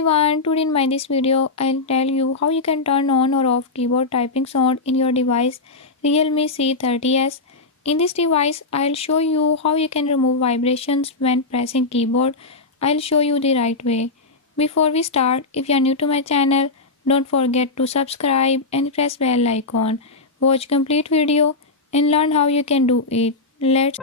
everyone, today in my this video I'll tell you how you can turn on or off keyboard typing sound in your device Realme C30s. In this device I'll show you how you can remove vibrations when pressing keyboard. I'll show you the right way. Before we start, if you are new to my channel, don't forget to subscribe and press bell icon. Watch complete video and learn how you can do it. Let's